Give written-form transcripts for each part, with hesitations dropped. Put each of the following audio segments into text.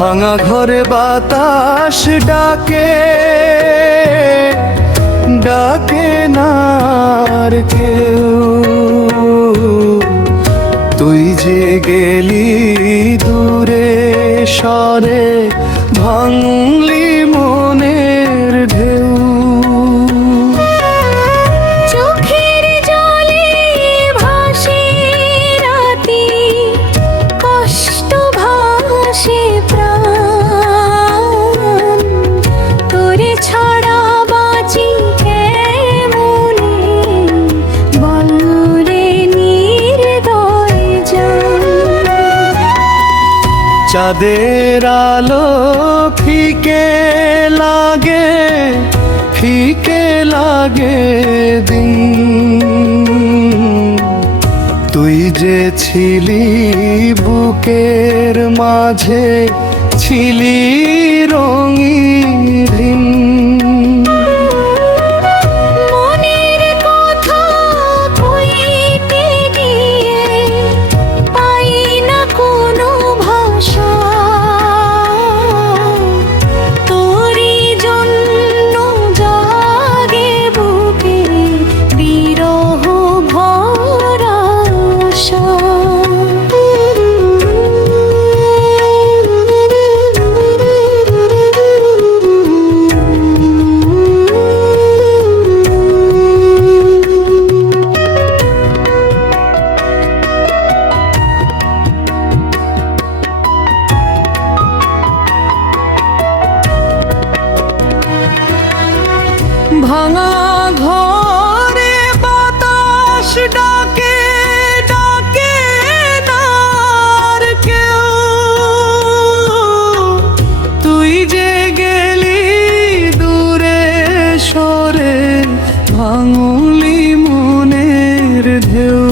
ভাঙা ঘরে বাতাস ডাকে, ডাকে না আর কেউ। তুই যে গেলি দূরে সরে, ভাঙলি মনের ঢেউ। চোখের জলে ভাসে রাতি, কষ্ট ভাসে প্রাণ। তোরে ছাড়া বাঁচি কেমনে, বল রে নির্দয় জান। চাঁদের আলো ফিকে লাগে, ফিকে লাগে দিন। তুই যে ছিলি বুকের মাঝে, ছিলি রঙিন। মনের কথা কইতে গিয়ে পাই না কোনো ভাষা। তোরই জন্য জাগে বুকে বিরহ ভরা আশা। ভাঙা ঘরে বাতাস ডাকে, ডাকে না আর কেউ। তুই যে গেলি দূরে সরে, ভাঙলি মনের ঢেউ।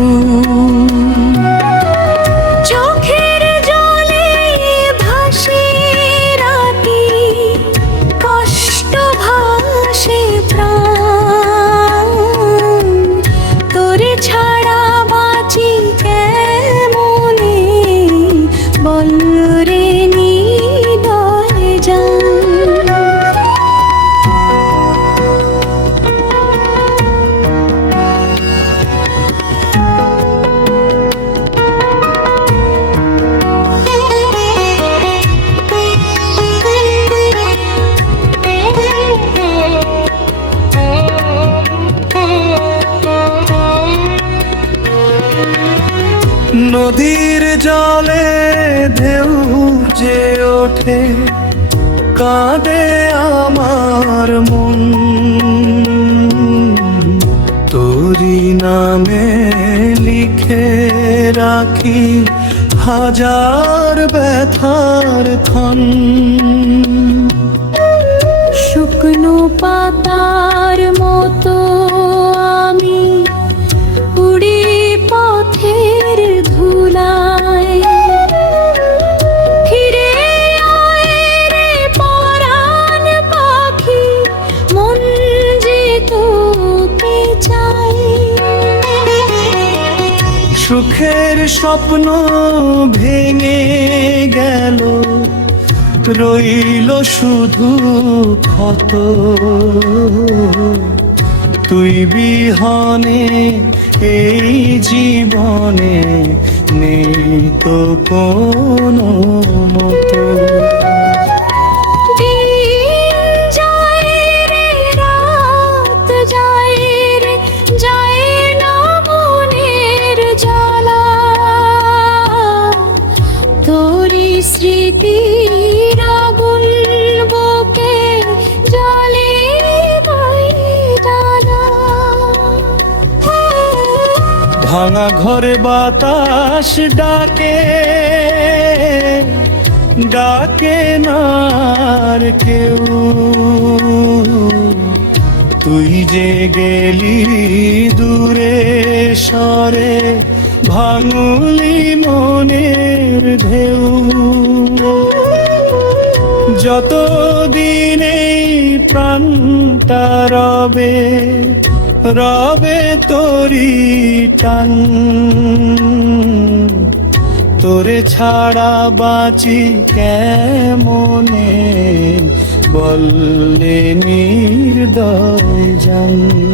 চোখের জলে ভাসে রাতি, কষ্ট ভাসে প্রাণ। তোরে ছাড়া বাঁচি কেমনে, বল রে নির্দয় জান। নদীর জলে ঢেউ যে ওঠে, কাঁদে আমার মন। তোরি নামে লিখে রাখি হাজার ব্যথার ক্ষণ। শুকনো পাতার মতো আমি উড়ি পথের ধুলায়। ফিরে আয় রে পরাণ পাখি, মন যে তোকে চাই। সুখের স্বপ্ন ভেঙে গেল, রইল শুধু ক্ষত। তুই বিহনে এই জীবনে নেই তো কোনো মতো। দিন যায় রে রাত যায় রে, যায় না মনের জ্বালা। তোরি স্মৃতির আগুন বুকে জ্বলে বাই টানা। ভাঙা ঘরে বাতাস ডাকে, ডাকে না আর কেউ। তুই যে গেলি দূরে সরে, ভাঙলি মনের ঢেউ। যতদিন এই প্রাণটা রবে, রবে তোরি টান। তোরে ছাড়া বাঁচি কেমনে, বললে নির্দয় জান।